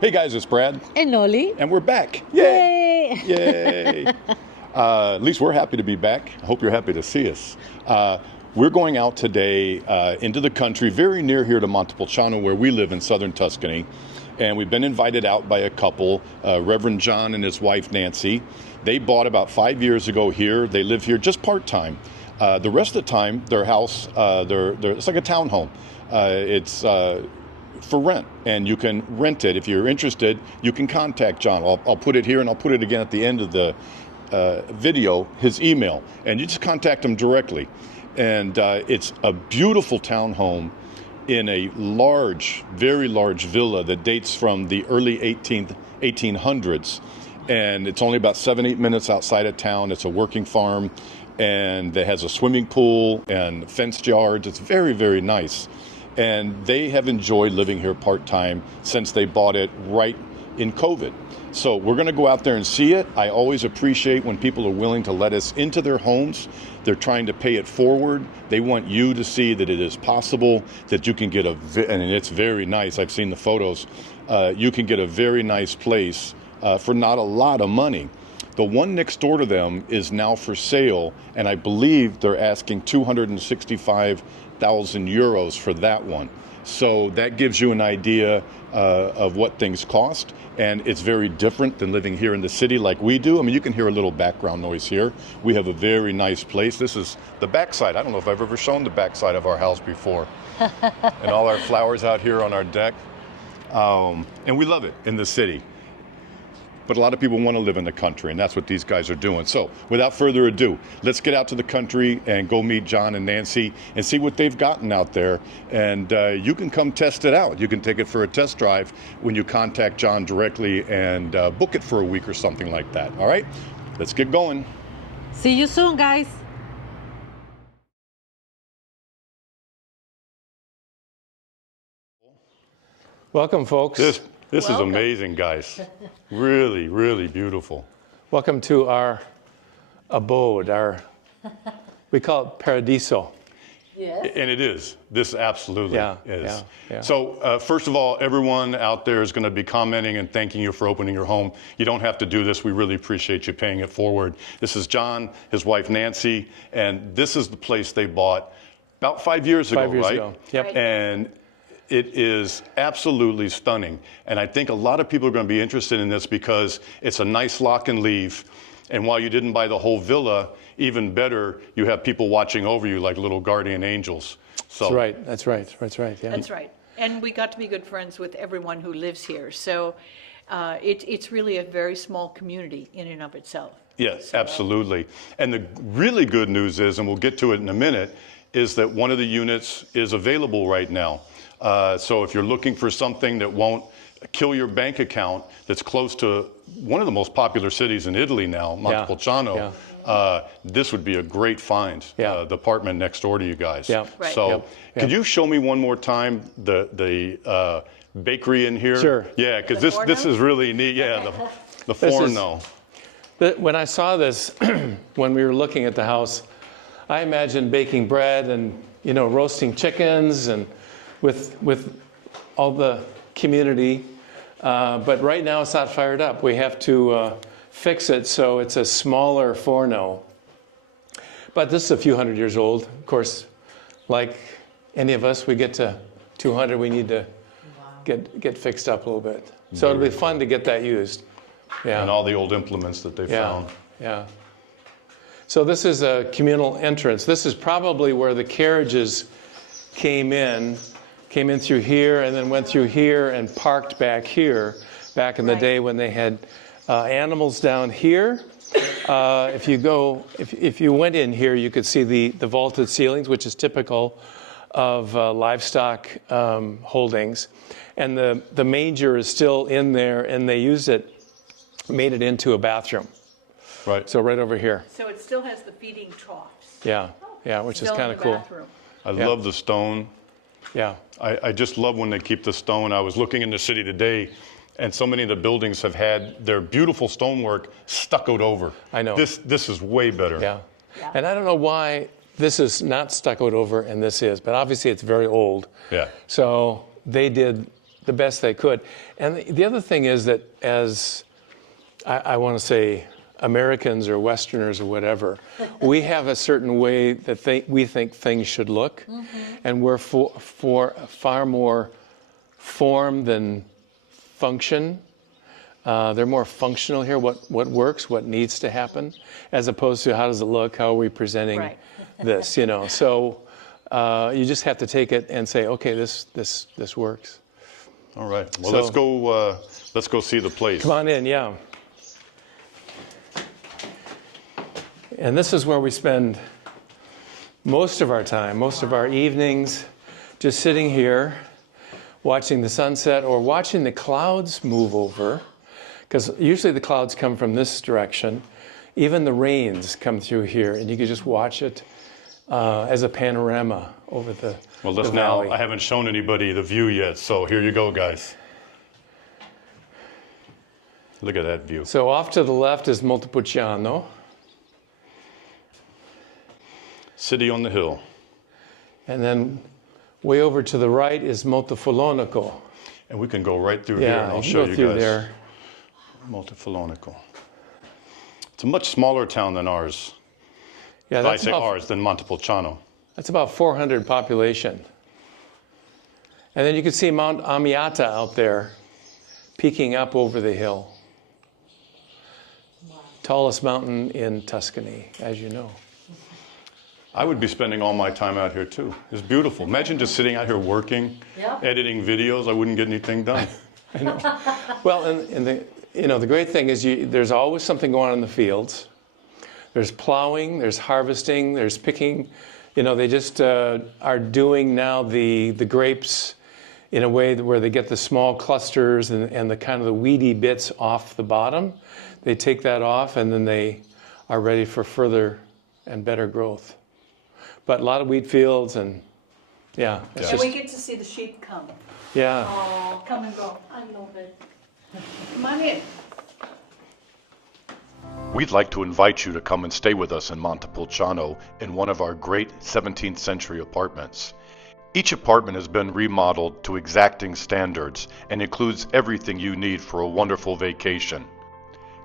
Hey guys, it's Brad. And Noli. And we're back. Yay! Yay! At least we're happy to be back. I hope you're happy to see us. We're going out today into the country, very near here to Montepulciano, where we live in southern Tuscany. And we've been invited out by a couple, Reverend Jon and his wife Nancy. They bought about 5 years ago here. They live here just part-time. The rest of the time, their house, it's like a townhome. It's for rent, and you can rent it. If you're interested, you can contact Jon. I'll put it here, and I'll put it again at the end of the video, his email, and you just contact him directly. And it's a beautiful townhome in a large, very large villa that dates from the early 1800s. And it's only about 7-8 minutes outside of town. It's a working farm, and it has a swimming pool and fenced yards. It's very, very nice. And they have enjoyed living here part-time since they bought it right in COVID. So we're going to go out there and see it. I always appreciate when people are willing to let us into their homes. They're trying to pay it forward. They want you to see that it is possible, that you can get and it's very nice. I've seen the photos. You can get a very nice place for not a lot of money. The one next door to them is now for sale, and I believe they're asking 265,000 euros for that one. So that gives you an idea of what things cost, and it's very different than living here in the city like we do. I mean, you can hear a little background noise here. We have a very nice place. This is the backside. I don't know if I've ever shown the backside of our house before. And all our flowers out here on our deck. And we love it in the city. But a lot of people want to live in the country, and that's what these guys are doing. So without further ado, let's get out to the country and go meet Jon and Nancy and see what they've gotten out there. And you can come test it out. You can take it for a test drive when you contact Jon directly and book it for a week or something like that. All right, let's get going. See you soon, guys. Welcome, folks. This is amazing, guys. Really, really beautiful. Welcome to our abode, we call it Paradiso. Yes. And it is. This absolutely is. Yeah. So first of all, everyone out there is going to be commenting and thanking you for opening your home. You don't have to do this. We really appreciate you paying it forward. This is Jon, his wife Nancy, and this is the place they bought about 5 years ago, 5 years right? ago. Yep. Right. And it is absolutely stunning. And I think a lot of people are going to be interested in this because it's a nice lock and leave. And while you didn't buy the whole villa, even better, you have people watching over you like little guardian angels. So That's right. Yeah. That's right. And we got to be good friends with everyone who lives here. So it's really a very small community in and of itself. Yes, So, absolutely. And the really good news is, and we'll get to it in a minute, is that one of the units is available right now. So if you're looking for something that won't kill your bank account, that's close to one of the most popular cities in Italy now, Montepulciano, this would be a great find, the apartment next door to you guys. Yeah. Right. So Yep. could you show me one more time the bakery in here? Sure. Yeah, because The this is forno? really neat. Yeah, the This is- forno. When I saw this, when we were looking at the house, I imagined baking bread and roasting chickens and with all the community. But right now it's not fired up. We have to fix it so it's a smaller forno. But this is a few hundred years old. Of course, like any of us, we get to 200, we need to get fixed up a little bit. So it'll be fun to get that used. Yeah. And all the old implements that they found. Yeah. So this is a communal entrance. This is probably where the carriages came in through here and then went through here and parked back here back in the day when they had animals down here. If you went in here, you could see the vaulted ceilings, which is typical of livestock holdings. And the manger is still in there, and they made it into a bathroom. Right. So right over here. So it still has the feeding troughs. Yeah, which is Still in kind the of cool. bathroom. I love the stone. Yeah. I just love when they keep the stone. I was looking in the city today, and so many of the buildings have had their beautiful stonework stuccoed over. I know. This is way better. Yeah. And I don't know why this is not stuccoed over and this is, but obviously it's very old. Yeah. So they did the best they could. And the other thing is that as I want to say Americans or Westerners or whatever, we have a certain way that we think things should look, and we're for far more form than function. They're more functional here, what works, what needs to happen, as opposed to how does it look, how are we presenting this, you know. So you just have to take it and say, okay, this works. All right. Well, So- let's go see the place. Come on in, yeah. And this is where we spend most of our time, most of our evenings, just sitting here, watching the sunset or watching the clouds move over, because usually the clouds come from this direction. Even the rains come through here, and you can just watch it as a panorama over the Well, the valley. I haven't shown anybody the view yet, so here you go, guys. Look at that view. So off to the left is Montepulciano, City on the hill. and then way over to the right is Montepulciano. And we can go right through here, and Yeah, I'll you can show go you through guys. there. Montepulciano. It's a much smaller town than ours. Yeah, I say ours, than Montepulciano. That's about 400 population. And then you can see Mount Amiata out there, peeking up over the hill. Tallest mountain in Tuscany, as you know. I would be spending all my time out here too. It's beautiful. Imagine just sitting out here working, editing videos. I wouldn't get anything done. I know. Well, and the great thing is there's always something going on in the fields. There's plowing, there's harvesting, there's picking. They just are doing now the grapes in a way where they get the small clusters and the kind of the weedy bits off the bottom. They take that off, and then they are ready for further and better growth. But a lot of wheat fields, and yeah, it's And just, we get to see the sheep come. yeah. Oh, come and go. I love it. Come on in. We'd like to invite you to come and stay with us in Montepulciano in one of our great 17th century apartments. Each apartment has been remodeled to exacting standards and includes everything you need for a wonderful vacation.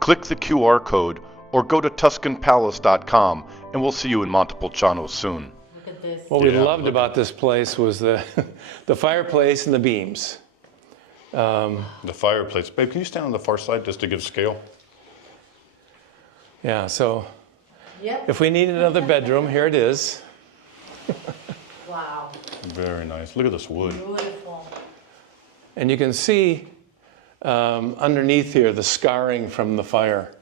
Click the QR code or go to TuscanPalace.com and we'll see you in Montepulciano soon. Look at this. What we Yeah, loved look about this place was the fireplace and the beams. The fireplace. Babe, can you stand on the far side just to give scale? Yeah, so Yep. if we need another bedroom, here it is. Wow. Very nice. Look at this wood. Beautiful. And you can see underneath here the scarring from the fire,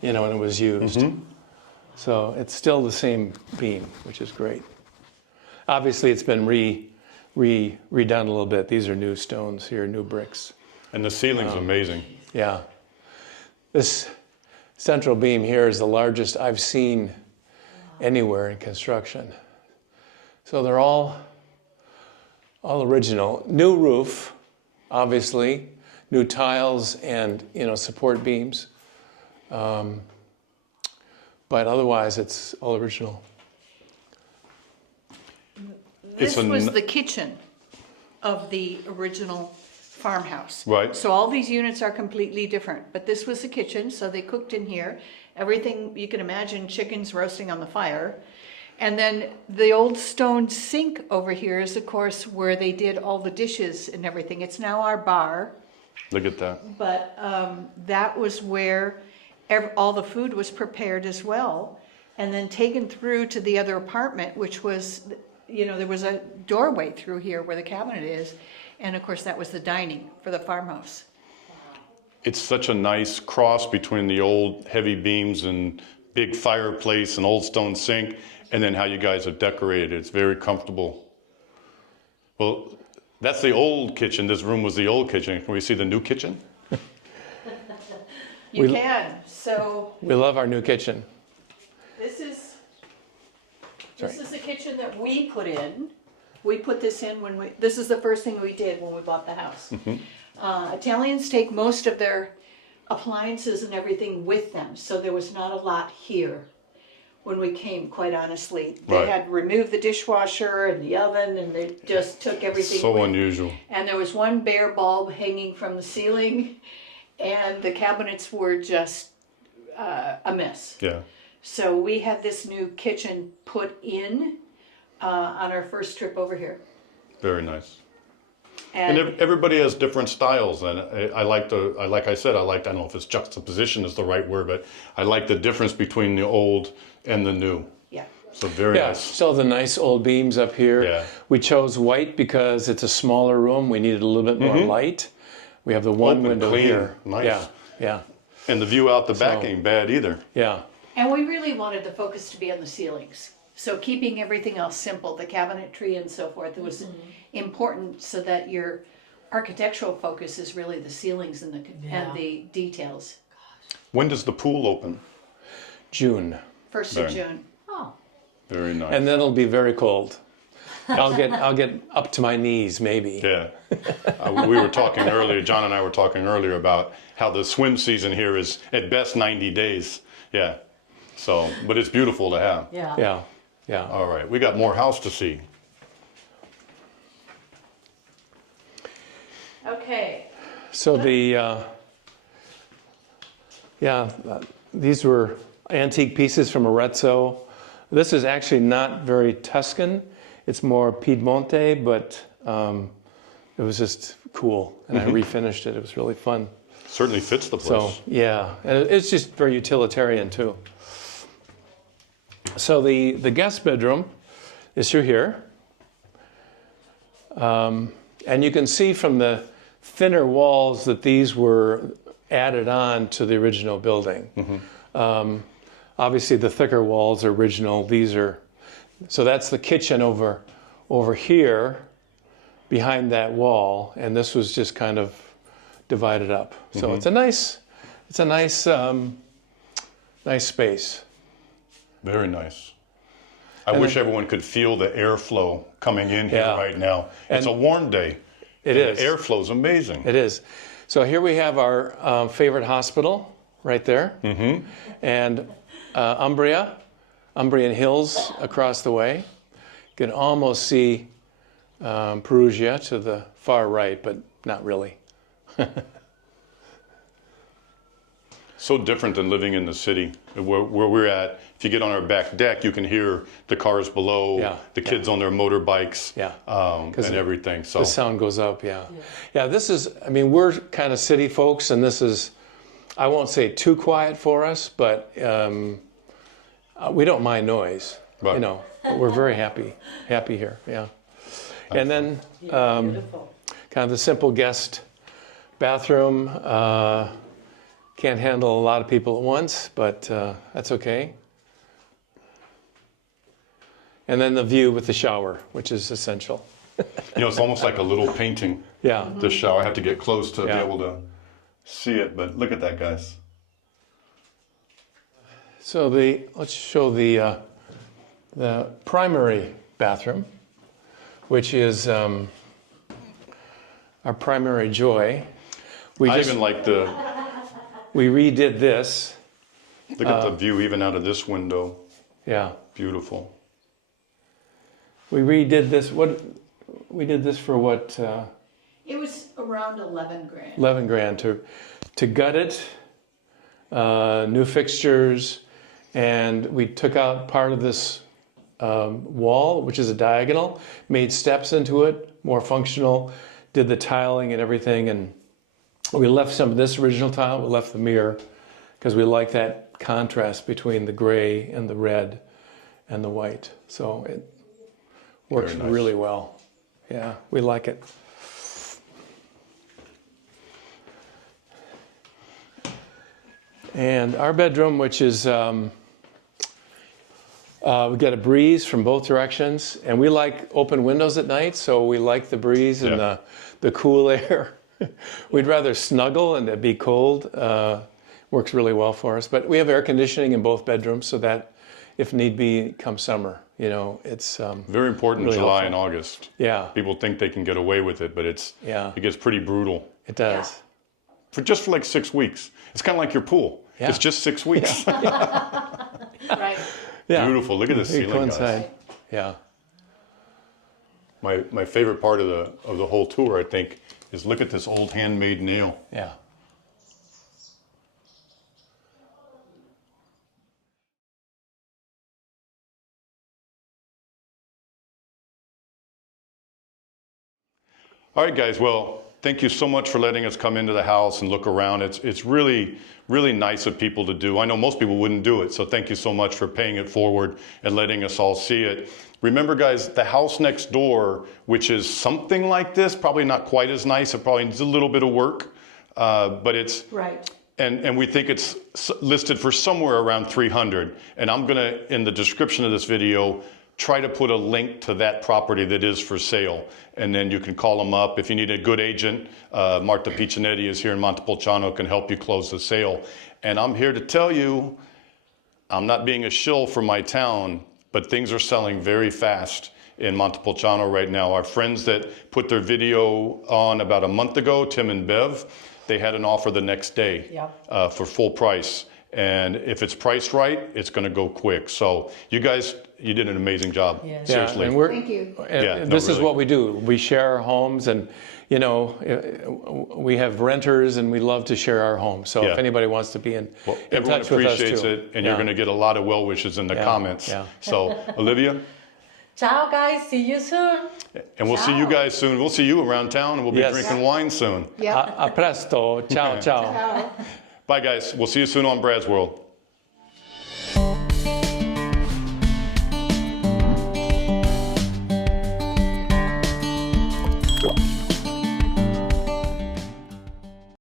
when it was used. So it's still the same beam, which is great. Obviously, it's been redone a little bit. These are new stones here, new bricks. And the ceiling's amazing. Yeah. This central beam here is the largest I've seen anywhere in construction. So they're all original. New roof, obviously, new tiles and support beams. But otherwise, it's all original. This It's a was n- the kitchen of the original farmhouse. Right. So all these units are completely different, but this was the kitchen, so they cooked in here. Everything you can imagine, chickens roasting on the fire. And then the old stone sink over here is, of course, where they did all the dishes and everything. It's now our bar, Look at that. but that was where all the food was prepared as well. And then taken through to the other apartment, which was, there was a doorway through here where the cabinet is. And of course, that was the dining for the farmhouse. It's such a nice cross between the old heavy beams and big fireplace and old stone sink, and then how you guys have decorated it. It's very comfortable. Well, that's the old kitchen. This room was the old kitchen. Can we see the new kitchen? You can. So We love our new kitchen. this is Sorry. the kitchen that we put in. We put this in this is the first thing we did when we bought the house. Italians take most of their appliances and everything with them, so there was not a lot here. when we came, quite honestly. They Right. had removed the dishwasher and the oven, and they just took everything So away. unusual. And there was one bare bulb hanging from the ceiling, and the cabinets were just a mess. Yeah. So we had this new kitchen put in on our first trip over here. Very nice. And, And everybody has different styles, and I like like I said, I don't know if it's juxtaposition is the right word, but I like the difference between the old and the new. yeah. So very Yeah, nice. still the nice old beams up here. Yeah. We chose white because it's a smaller room. We needed a little bit more light. We have the one Open, window clean, here. nice. Yeah, yeah, And the view out the back So- ain't bad either. yeah. And we really wanted the focus to be on the ceilings. So keeping everything else simple, the cabinetry and so forth, it was important so that your architectural focus is really the ceilings and the details. When does the pool open? June. 1st Very. of June. Oh, Very nice. And then it'll be very cold. I'll get up to my knees maybe. Yeah. We were talking earlier, John and I were talking earlier about how the swim season here is at best 90 days. Yeah. So, but it's beautiful to have. yeah. Yeah, yeah. All right. We got more house to see. Okay. So these were antique pieces from Arezzo. This is actually not very Tuscan. It's more Piedmonte, but it was just cool. And I refinished it. It was really fun. Certainly fits the place. So, yeah, and it's just very utilitarian too. So the guest bedroom is through here. And you can see from the thinner walls that these were added on to the original building. Obviously the thicker walls are original. These are, so that's the kitchen over here behind that wall, and this was just kind of divided up. So it's a nice nice space. Very nice. I wish everyone could feel the airflow coming in here Yeah. right now. It's a warm day. It and is. The airflow's amazing. It is. So here we have our favorite hospital right there, and Umbrian Hills across the way. You can almost see Perugia to the far right, but not really. So different than living in the city. Where we're at, if you get on our back deck, you can hear the cars below, Yeah, the kids on their motorbikes, Yeah. and everything. So The sound goes up, yeah. Yeah, this is, I mean, we're kind of city folks, and this is, I won't say too quiet for us, but we don't mind noise, Right. you know. But we're very happy here, yeah. And then Beautiful. kind of the simple guest bathroom. Can't handle a lot of people at once, but that's okay. And then the view with the shower, which is essential. it's almost like a little painting. Yeah, The shower. I have to get close to be Yeah. able to see it, but look at that, guys. so let's show the primary bathroom, which is our primary joy. I even like We redid this. look at the view even out of this window. Yeah, Beautiful. we redid this. We did this for what? It was around 11 grand. 11 grand to gut it, new fixtures, and we took out part of this wall, which is a diagonal, made steps into it, more functional, did the tiling and everything, and we left some of this original tile, we left the mirror, because we like that contrast between the gray and the red and the white. So it works Very nice. really well. Yeah, we like it. And our bedroom, which is, we get a breeze from both directions, and we like open windows at night, so we like the breeze and Yeah. the cool air. We'd rather snuggle and it be cold. Works really well for us. But we have air conditioning in both bedrooms, so that if need be, come summer, it's Very important Really July helpful. and August. yeah, People think they can get away with it, but it gets pretty brutal. it does. For like 6 weeks. It's kind of like your pool. Yeah. It's just 6 weeks. Right. Yeah. Beautiful. Look at the They ceiling, guys. coincide. Yeah. My favorite part of the whole tour, I think, is look at this old handmade nail. Yeah. All right, guys. Well, thank you so much for letting us come into the house and look around. It's really, really nice of people to do. I know most people wouldn't do it, so thank you so much for paying it forward and letting us all see it. Remember, guys, the house next door, which is something like this, probably not quite as nice. It probably needs a little bit of work, but it's Right. and we think it's listed for somewhere around 300. And I'm gonna, in the description of this video, try to put a link to that property that is for sale. And then you can call them up. If you need a good agent, Marta Piccinetti is here in Montepulciano, can help you close the sale. And I'm here to tell you, I'm not being a shill for my town, but things are selling very fast in Montepulciano right now. Our friends that put their video on about a month ago, Tim and Bev, they had an offer the next day for full price. And if it's priced right, it's going to go quick. So you guys, you did an amazing job. Yeah. Seriously. And we're, Thank you. and Yeah, no, this is really. what we do. We share our homes, and you know, we have renters, and we love to share our homes. So Yeah. if anybody wants to be in Everyone touch with us appreciates too. it, and you're going to get a lot of well wishes in the comments. Yeah. So, Olivia, Ciao, guys. See you soon. and we'll see you guys soon. We'll see you around town, and we'll be Yes. drinking wine soon. Yep. A presto. Ciao, ciao. Bye, guys. We'll see you soon on Brad's World.